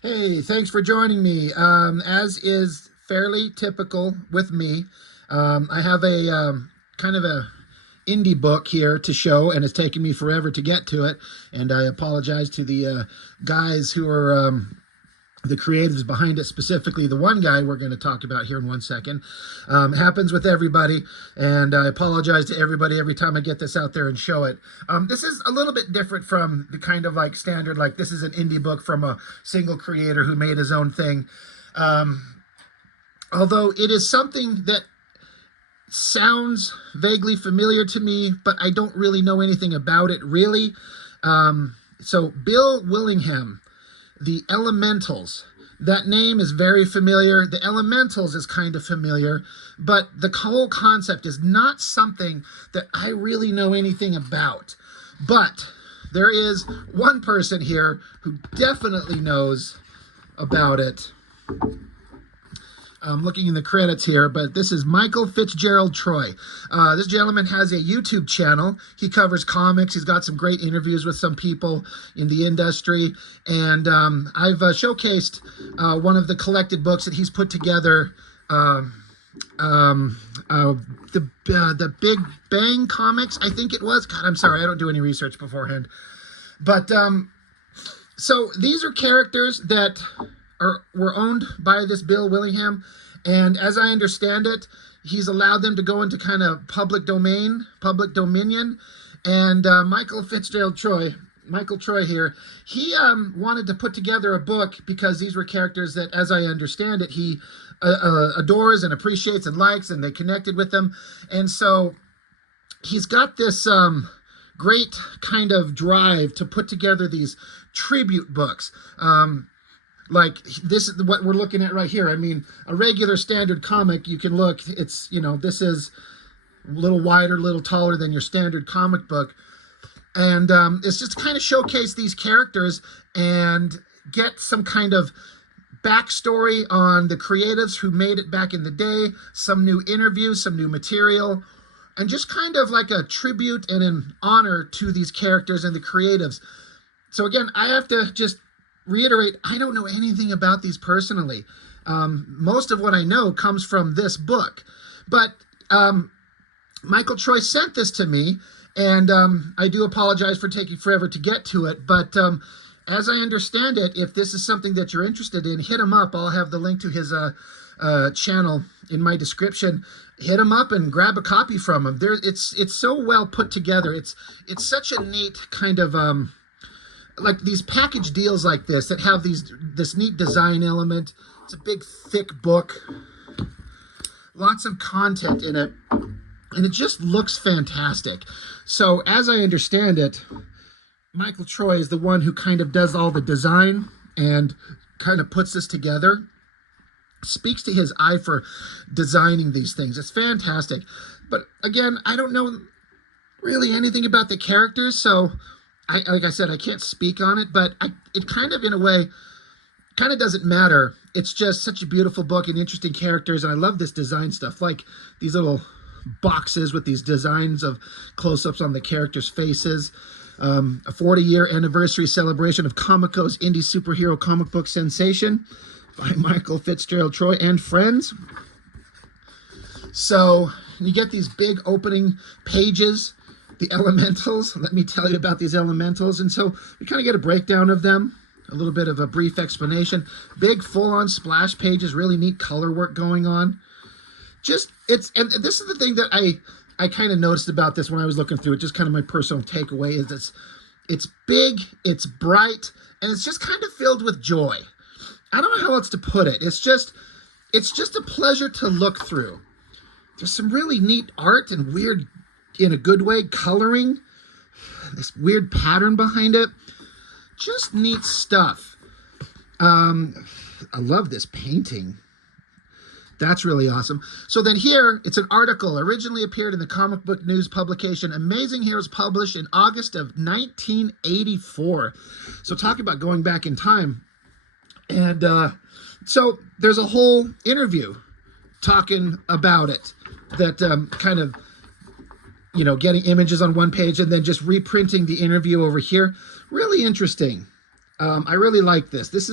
Hey, thanks for joining me. As is fairly typical with me, I have a kind of a indie book here to show, and it's taken me forever to get to it. And I apologize to the guys who are the creatives behind it, specifically the one guy we're going to talk about here in 1 second. Happens with everybody, and I apologize to everybody every time I get this out there and show it. This is a little bit different from the kind of like standard, like this is an indie book from a single creator who made his own thing. Um, Although it is something that sounds vaguely familiar to me, but I don't really know anything about it really. So Bill Willingham, the Elementals. That name is very familiar. The Elementals is kind of familiar, but the whole concept is not something that I really know anything about. But there is one person here who definitely knows about it. I'm looking in the credits here, but this is Michael Fitzgerald Troy. This gentleman has a YouTube channel. He covers comics. He's got some great interviews with some people in the industry. And I've showcased one of the collected books that he's put together, the Big Bang comics, I think it was. God, I'm sorry. I don't do any research beforehand. But so these are characters that were owned by this Bill Willingham, and as I understand it, he's allowed them to go into kind of public dominion. And Michael Troy here, he wanted to put together a book because these were characters that, as I understand it, he adores and appreciates and likes, and they connected with them. And so he's got this great kind of drive to put together these tribute books. Like this is what we're looking at right here. I mean, a regular standard comic, you can look, it's, you know, this is a little wider, a little taller than your standard comic book. And it's just to kind of showcase these characters and get some kind of backstory on the creatives who made it back in the day, some new interviews, some new material, and just kind of like a tribute and an honor to these characters and the creatives. So again, I have to just reiterate, I don't know anything about these personally. Most of what I know comes from this book. But Michael Troy sent this to me, and I do apologize for taking forever to get to it. But as I understand it, if this is something that you're interested in, hit him up. I'll have the link to his channel in my description. Hit him up and grab a copy from him. It's so well put together. It's such a neat kind of like these package deals like this that have this neat design element. It's a big thick book, lots of content in it, and it just looks fantastic. So as I understand it, Michael Troy is the one who kind of does all the design and kind of puts this together. Speaks to his eye for designing these things. It's fantastic. But again, I don't know really anything about the characters, so like I said, I can't speak on it, but it kind of, in a way, kind of doesn't matter. It's just such a beautiful book and interesting characters, and I love this design stuff, like these little boxes with these designs of close-ups on the characters' faces. A 40-year anniversary celebration of Comico's indie superhero comic book sensation by Michael Fitzgerald Troy and friends. So you get these big opening pages. The Elementals, let me tell you about these Elementals. And so we kind of get a breakdown of them, a little bit of a brief explanation. Big full-on splash pages, really neat color work going on. And this is the thing that I kind of noticed about this when I was looking through it, just kind of my personal takeaway is it's big, it's bright, and it's just kind of filled with joy. I don't know how else to put it. It's just a pleasure to look through. There's some really neat art and weird, in a good way, coloring, this weird pattern behind it, just neat stuff. I love this painting. That's really awesome. So then here, it's an article, originally appeared in the comic book news publication Amazing Heroes, published in August of 1984. So talk about going back in time. And so there's a whole interview talking about it that kind of, you know, getting images on one page and then just reprinting the interview over here. Really interesting. I really like this. This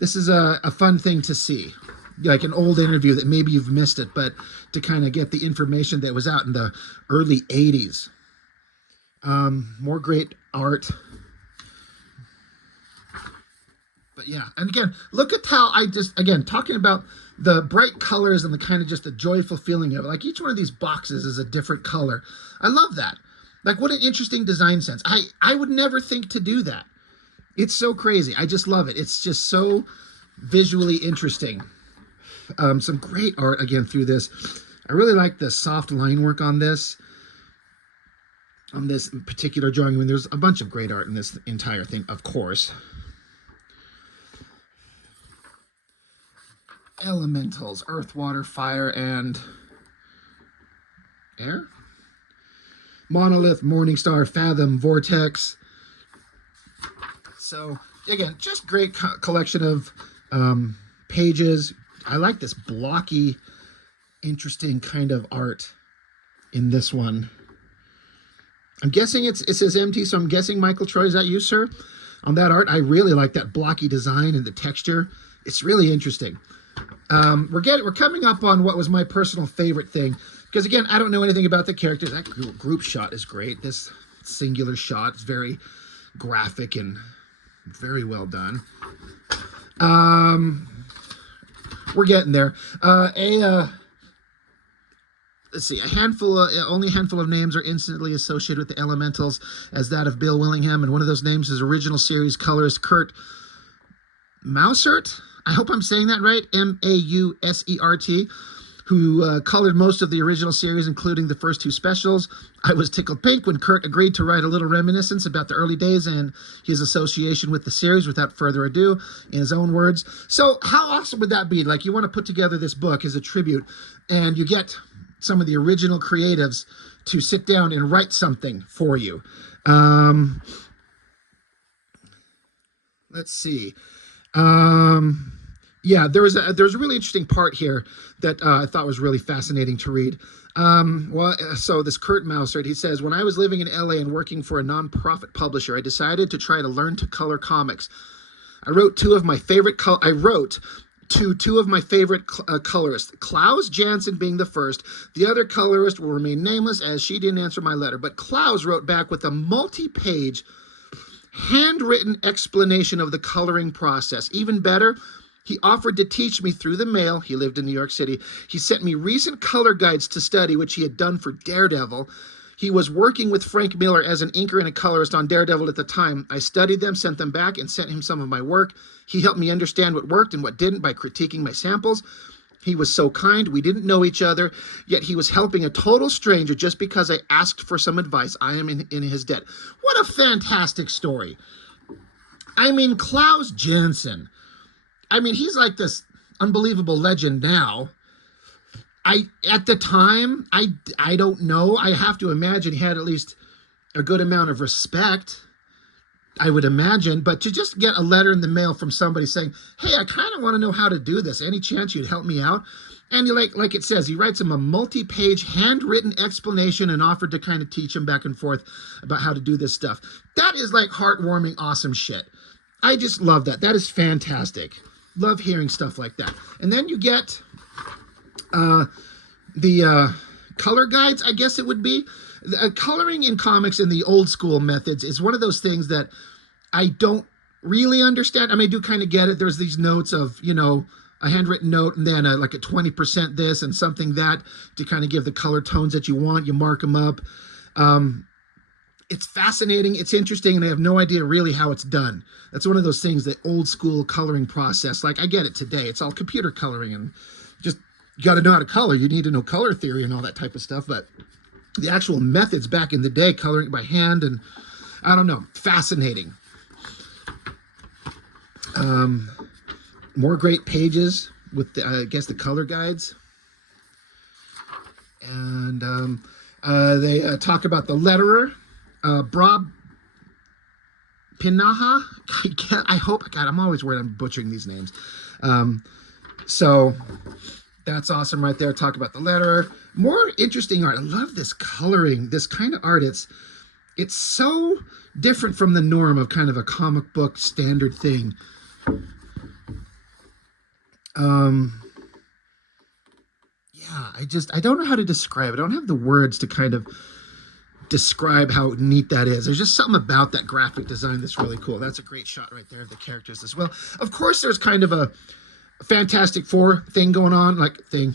this is a fun thing to see, like an old interview that maybe you've missed it, but to kind of get the information that was out in the early 80s. More great art. But yeah, and again, look at how again, talking about the bright colors and the kind of just the joyful feeling of it. Like each one of these boxes is a different color. I love that. Like what an interesting design sense. I would never think to do that. It's so crazy. I just love it. It's just so visually interesting. Some great art again through this. I really like the soft line work on this particular drawing. I mean, there's a bunch of great art in this entire thing, of course. Elementals, earth, water, fire, and air. Monolith, Morningstar, Fathom, Vortex. So again, just great collection of pages. I like this blocky, interesting kind of art in this one. I'm guessing it says MT, so I'm guessing Michael Troy, is that you, sir? On that art, I really like that blocky design and the texture. It's really interesting. We're coming up on what was my personal favorite thing, because again, I don't know anything about the characters. That group shot is great. This singular shot is very graphic and very well done. We're getting there. Let's see, only a handful of names are instantly associated with the Elementals as that of Bill Willingham, and one of those names is original series colorist Kurt Mausert. I hope I'm saying that right, Mausert, who colored most of the original series, including the first two specials. I was tickled pink when Kurt agreed to write a little reminiscence about the early days and his association with the series. Without further ado, in his own words. So how awesome would that be? Like, you want to put together this book as a tribute, and you get some of the original creatives to sit down and write something for you. Let's see. Yeah, there was a really interesting part here that I thought was really fascinating to read. So this Kurt Mausert, he says, when I was living in LA and working for a nonprofit publisher, I decided to try to learn to color comics. I wrote to two of my favorite colorists, Klaus Janson being the first. The other colorist will remain nameless as she didn't answer my letter. But Klaus wrote back with a multi-page handwritten explanation of the coloring process. Even better, he offered to teach me through the mail. He lived in New York City. He sent me recent color guides to study, which he had done for Daredevil. He was working with Frank Miller as an inker and a colorist on Daredevil at the time. I studied them, sent them back, and sent him some of my work. He helped me understand what worked and what didn't by critiquing my samples. He was so kind. We didn't know each other, yet he was helping a total stranger just because I asked for some advice. I am in his debt. What a fantastic story. I mean, Klaus Janson. I mean, he's like this unbelievable legend now. At the time, I don't know. I have to imagine he had at least a good amount of respect, I would imagine. But to just get a letter in the mail from somebody saying, hey, I kind of want to know how to do this. Any chance you'd help me out? And he, like it says, he writes him a multi-page handwritten explanation and offered to kind of teach him back and forth about how to do this stuff. That is like heartwarming, awesome shit. I just love that. That is fantastic. Love hearing stuff like that. And then you get the color guides, I guess it would be. Coloring in comics in the old school methods is one of those things that I don't really understand. I mean, I do kind of get it. There's these notes of, you know, a handwritten note and then like a 20% this and something that to kind of give the color tones that you want. You mark them up. It's fascinating. It's interesting. And I have no idea really how it's done. That's one of those things, the old school coloring process. Like I get it today. It's all computer coloring and just you got to know how to color. You need to know color theory and all that type of stuff. But the actual methods back in the day, coloring it by hand, and I don't know, fascinating. More great pages with, I guess, the color guides. And they talk about the letterer, Brab Pinaha. I hope, God, I'm always worried I'm butchering these names. So that's awesome right there. Talk about the letterer. More interesting art. I love this coloring, this kind of art. It's so different from the norm of kind of a comic book standard thing. Um, yeah, I don't know how to describe it. I don't have the words to kind of describe how neat that is. There's just something about that graphic design that's really cool. That's a great shot right there of the characters as well. Of course, there's kind of a Fantastic Four thing going on, like thing,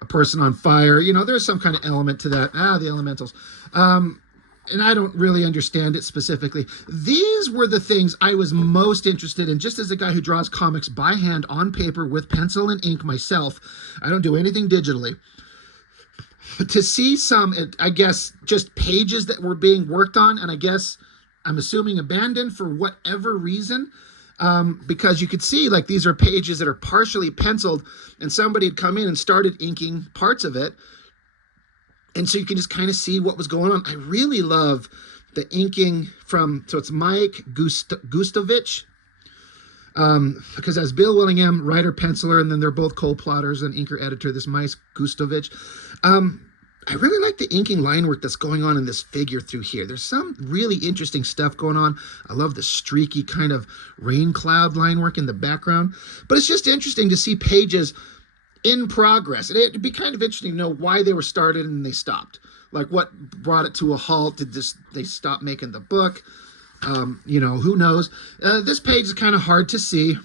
a person on fire. You know, there's some kind of element to that. The elementals. And I don't really understand it specifically. These were the things I was most interested in, just as a guy who draws comics by hand on paper with pencil and ink myself. I don't do anything digitally. To see some, I guess, just pages that were being worked on, and I guess I'm assuming abandoned for whatever reason, because you could see like these are pages that are partially penciled, and somebody had come in and started inking parts of it, and so you can just kind of see what was going on. I really love the inking from, so it's Mike Gustovich, because as Bill Willingham, writer, penciler, and then they're both co-plotters and inker editor, this Mike Gustovich. I really like the inking line work that's going on in this figure through here. There's some really interesting stuff going on. I love the streaky kind of rain cloud line work in the background. But it's just interesting to see pages in progress. And it'd be kind of interesting to know why they were started and they stopped. Like what brought it to a halt? Did they stop making the book? You know, who knows? This page is kind of hard to see.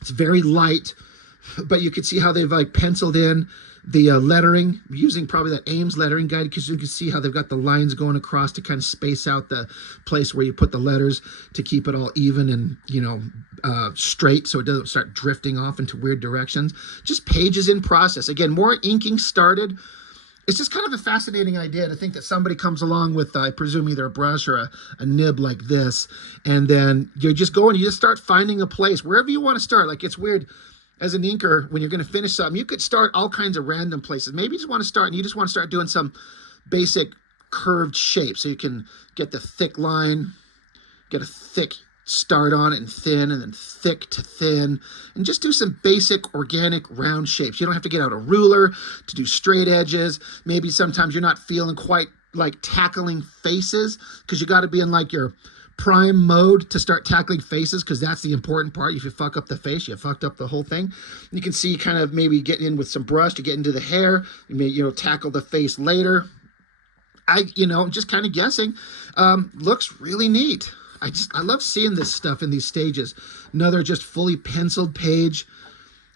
It's very light, but you can see how they've like penciled in the lettering using probably that Ames lettering guide, because you can see how they've got the lines going across to kind of space out the place where you put the letters to keep it all even and, you know, straight, so it doesn't start drifting off into weird directions. Just pages in process. Again, more inking started. It's just kind of a fascinating idea to think that somebody comes along with, I presume, either a brush or a nib like this, and then you're just going, you just start finding a place wherever you want to start. Like, it's weird. As an inker, when you're going to finish something, you could start all kinds of random places. Maybe you just want to start and you just want to start doing some basic curved shape, so you can get the thick line, get a thick start on it and thin, and then thick to thin, and just do some basic organic round shapes. You don't have to get out a ruler to do straight edges. Maybe sometimes you're not feeling quite like tackling faces, because you got to be in like your prime mode to start tackling faces, because that's the important part. If you fuck up the face, you fucked up the whole thing. You can see kind of maybe getting in with some brush to get into the hair. You may, you know, tackle the face later. I'm just kind of guessing. Looks really neat. I love seeing this stuff in these stages. Another just fully penciled page.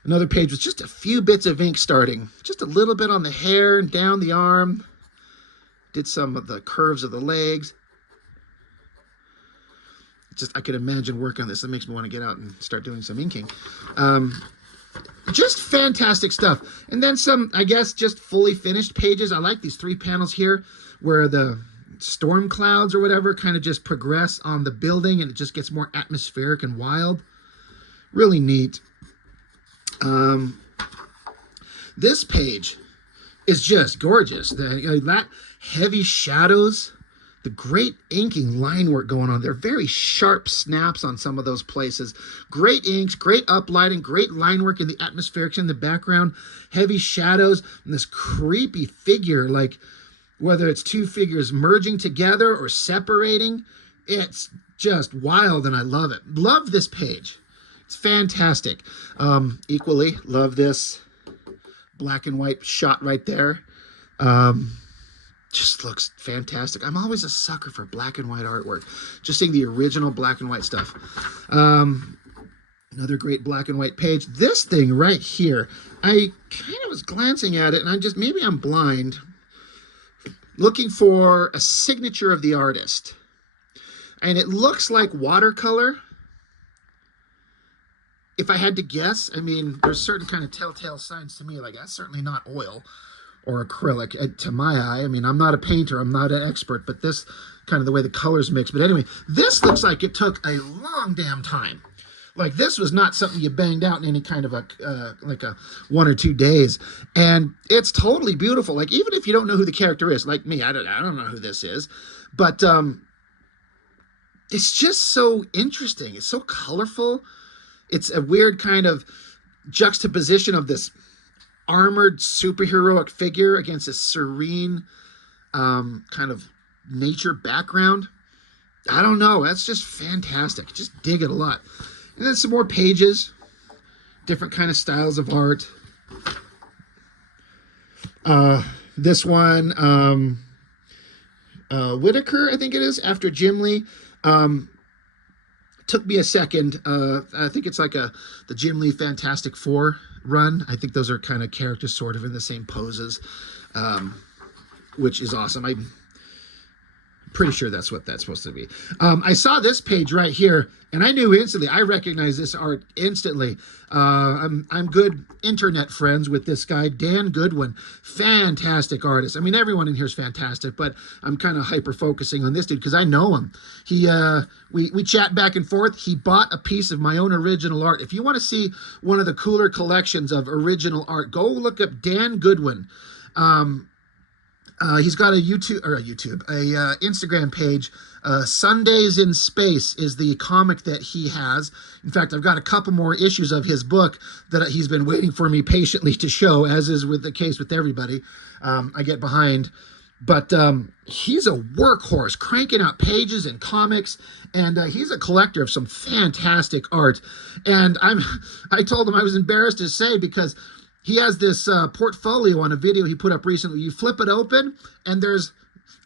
Another page with just a few bits of ink starting. Just a little bit on the hair and down the arm. Did some of the curves of the legs. Just, I could imagine work on this. It makes me want to get out and start doing some inking. Just fantastic stuff. And then some, I guess, just fully finished pages. I like these 3 panels here where the storm clouds or whatever kind of just progress on the building, and it just gets more atmospheric and wild. Really neat. This page is just gorgeous. That heavy shadows, the great inking line work going on there. Very sharp snaps on some of those places. Great inks, great uplighting, great line work in the atmospherics in the background. Heavy shadows, and this creepy figure, like whether it's 2 figures merging together or separating. It's just wild, and I love it. Love this page. It's fantastic. Equally, love this black and white shot right there. Just looks fantastic. I'm always a sucker for black and white artwork. Just seeing the original black and white stuff. Another great black and white page. This thing right here, I kind of was glancing at it, and maybe I'm blind, looking for a signature of the artist. And it looks like watercolor. If I had to guess, I mean, there's certain kind of telltale signs to me, like that's certainly not oil or acrylic to my eye. I mean, I'm not a painter, I'm not an expert, but this kind of the way the colors mix. But anyway, this looks like it took a long damn time. Like this was not something you banged out in any kind of like a 1 or 2 days. And it's totally beautiful. Like even if you don't know who the character is, like me, I don't know who this is, but it's just so interesting. It's so colorful. It's a weird kind of juxtaposition of this armored superheroic figure against a serene kind of nature background. I don't know. That's just fantastic. Just dig it a lot. And then some more pages. different kind of styles of art. This one, Whitaker, I think it is, after Jim Lee. Took me a second. I think it's like the Jim Lee Fantastic Four run. I think those are kind of characters sort of in the same poses, which is awesome. I'm pretty sure that's what that's supposed to be. I saw this page right here, and I knew instantly. I recognized this art instantly. I'm good internet friends with this guy, Dan Goodwin. Fantastic artist. I mean, everyone in here is fantastic, but I'm kind of hyper focusing on this dude because I know him. We chat back and forth. He bought a piece of my own original art. If you want to see one of the cooler collections of original art, go look up Dan Goodwin. He's got a Instagram page. Sundays in Space is the comic that he has. In fact, I've got a couple more issues of his book that he's been waiting for me patiently to show, as is with the case with everybody. I get behind. But he's a workhorse, cranking out pages and comics, and he's a collector of some fantastic art. And I told him I was embarrassed to say, because he has this portfolio on a video he put up recently. You flip it open, and there's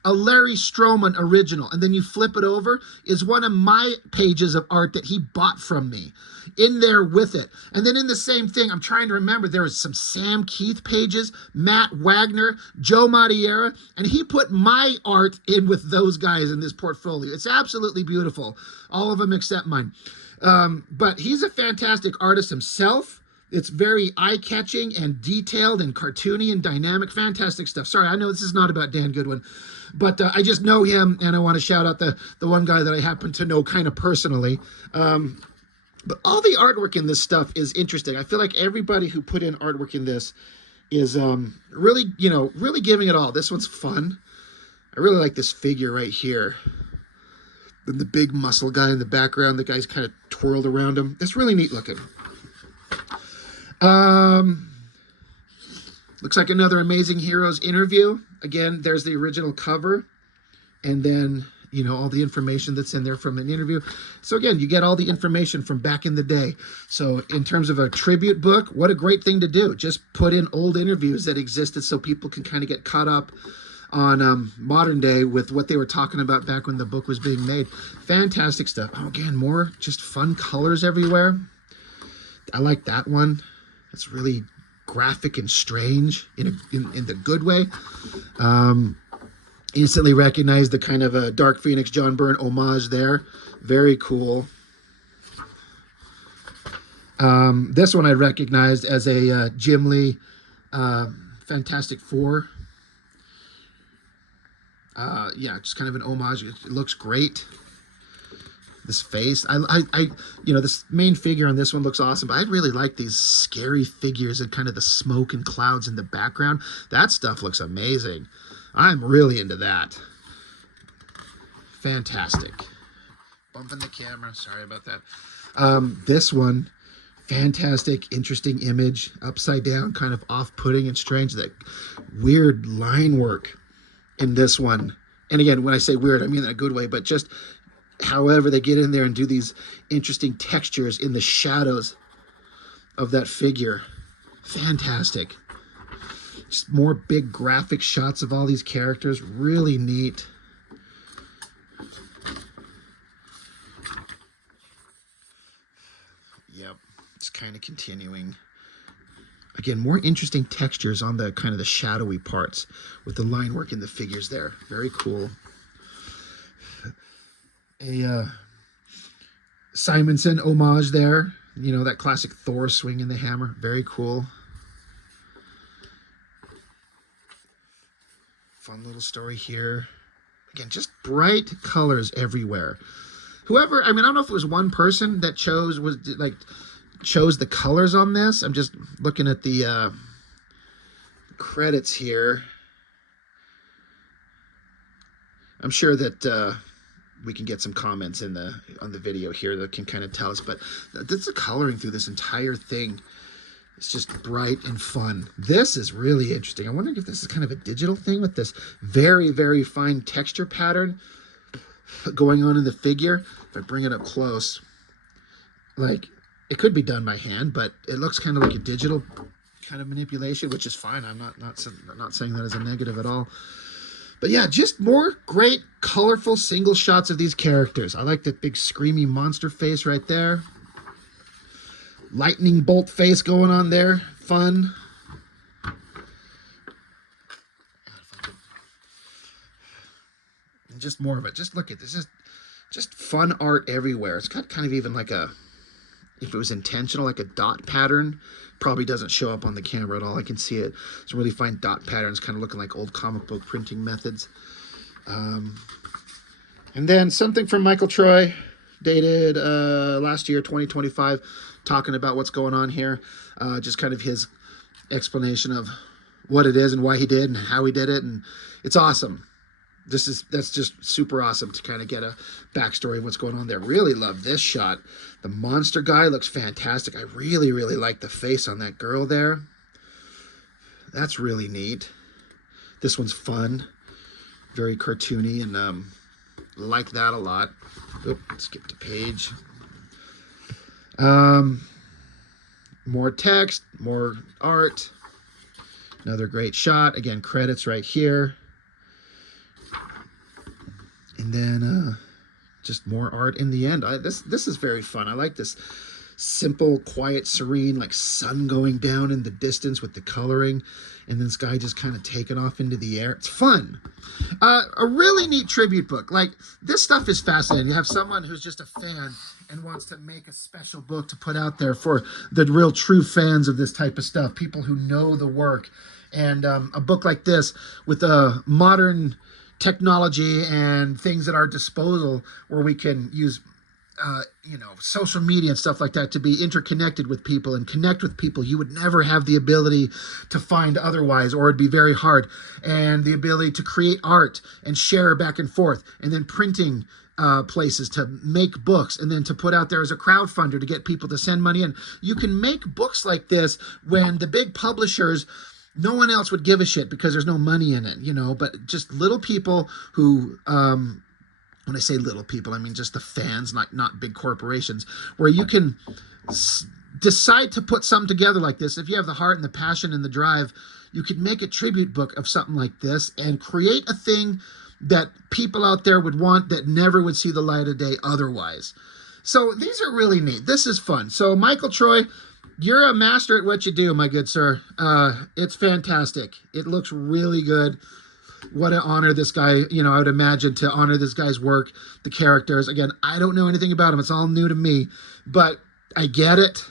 a Larry Stroman original. And then you flip it over, is one of my pages of art that he bought from me in there with it. And then in the same thing, I'm trying to remember, there was some Sam Keith pages, Matt Wagner, Joe Madeira, and he put my art in with those guys in this portfolio. It's absolutely beautiful. All of them except mine. But he's a fantastic artist himself. It's very eye-catching and detailed and cartoony and dynamic. Fantastic stuff. Sorry, I know this is not about Dan Goodwin, but I just know him, and I want to shout out the one guy that I happen to know kind of personally. But all the artwork in this stuff is interesting. I feel like everybody who put in artwork in this is really giving it all. This one's fun. I really like this figure right here. Then the big muscle guy in the background, the guy's kind of twirled around him. It's really neat looking. Looks like another Amazing Heroes interview. Again, there's the original cover, and then, all the information that's in there from an interview. So again, you get all the information from back in the day. So in terms of a tribute book, what a great thing to do. Just put in old interviews that existed so people can kind of get caught up on modern day with what they were talking about back when the book was being made. Fantastic stuff. Oh, again, more just fun colors everywhere. I like that one. It's really graphic and strange in the good way. Instantly recognized the kind of a Dark Phoenix John Byrne homage there. Very cool. This one I recognized as a Jim Lee Fantastic Four. Yeah, just kind of an homage. It looks great. This face, this main figure on this one looks awesome, but I really like these scary figures and kind of the smoke and clouds in the background. That stuff looks amazing. I'm really into that. Fantastic. Bumping the camera, sorry about that. This one, fantastic, interesting image, upside down, kind of off-putting and strange. That weird line work in this one. And again, when I say weird, I mean that in a good way, but just however they get in there and do these interesting textures in the shadows of that figure. Fantastic. Just more big graphic shots of all these characters. Really neat. Yep. It's kind of continuing. Again, more interesting textures on the kind of the shadowy parts with the line work in the figures there. Very cool. A Simonson homage there. That classic Thor swinging the hammer. Very cool. Fun little story here. Again, just bright colors everywhere. Whoever, I don't know if it was one person that chose the colors on this. I'm just looking at the credits here. I'm sure that we can get some comments on the video here that can kind of tell us, but that's the coloring through this entire thing. It's just bright and fun. This is really interesting. I wonder if this is kind of a digital thing with this very, very fine texture pattern going on in the figure. If I bring it up close, it could be done by hand, but it looks kind of like a digital kind of manipulation, which is fine. I'm not saying that as a negative at all. But yeah, just more great, colorful single shots of these characters. I like that big screamy monster face right there. Lightning bolt face going on there. Fun. And just more of it. Just look at this. Just fun art everywhere. It's got kind of even like a, if it was intentional, like a dot pattern. Probably doesn't show up on the camera at all. I can see it. Some really fine dot patterns, kind of looking like old comic book printing methods. And then something from Michael Troy, dated last year, 2025, talking about what's going on here. Just kind of his explanation of what it is and why he did and how he did it. And it's awesome. That's just super awesome to kind of get a backstory of what's going on there. Really love this shot. The monster guy looks fantastic. I really, really like the face on that girl there. That's really neat. This one's fun. Very cartoony, and like that a lot. Oop, skip the page. More text, more art. Another great shot. Again, credits right here. And then just more art in the end. This is very fun. I like this simple, quiet, serene, like sun going down in the distance with the coloring. And then this guy just kind of taking off into the air. It's fun. A really neat tribute book. Like, this stuff is fascinating. You have someone who's just a fan and wants to make a special book to put out there for the real true fans of this type of stuff. People who know the work. And a book like this with a modern technology and things at our disposal where we can use social media and stuff like that to be interconnected with people and connect with people you would never have the ability to find otherwise, or it'd be very hard. And the ability to create art and share back and forth, and then printing places to make books, and then to put out there as a crowdfunder to get people to send money in. You can make books like this when the big publishers, no one else would give a shit because there's no money in it, but just little people who, when I say little people, I mean just the fans, not big corporations, where you can decide to put something together like this. If you have the heart and the passion and the drive, you could make a tribute book of something like this and create a thing that people out there would want that never would see the light of day otherwise. So these are really neat. This is fun. So Michael Troy, you're a master at what you do, my good sir. It's fantastic. It looks really good. What an honor this guy, I would imagine, to honor this guy's work, the characters. Again, I don't know anything about him. It's all new to me, but I get it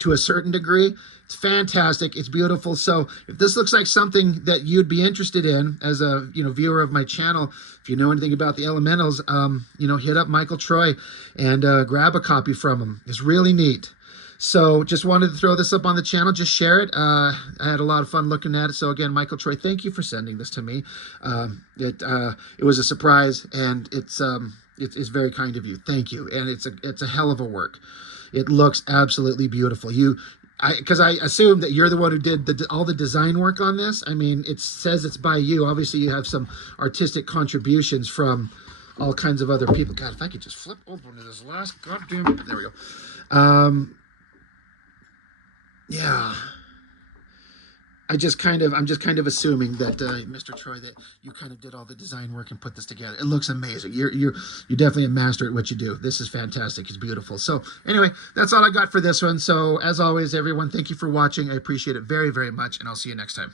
to a certain degree. It's fantastic. It's beautiful. So if this looks like something that you'd be interested in as a, viewer of my channel, if you know anything about the Elementals, hit up Michael Troy and grab a copy from him. It's really neat. So just wanted to throw this up on the channel. Just share it. I had a lot of fun looking at it. So again, Michael Troy, thank you for sending this to me. It was a surprise, and it's very kind of you. Thank you. And it's a hell of a work. It looks absolutely beautiful. Because I assume that you're the one who did all the design work on this. I mean, it says it's by you. Obviously, you have some artistic contributions from all kinds of other people. God, if I could just flip over to this last goddamn... There we go. Yeah, I'm just kind of assuming that Mr. Troy, that you kind of did all the design work and put this together. It looks amazing. You're definitely a master at what you do. This is fantastic. It's beautiful. So anyway, that's all I got for this one. So as always, everyone, thank you for watching. I appreciate it very, very much, and I'll see you next time.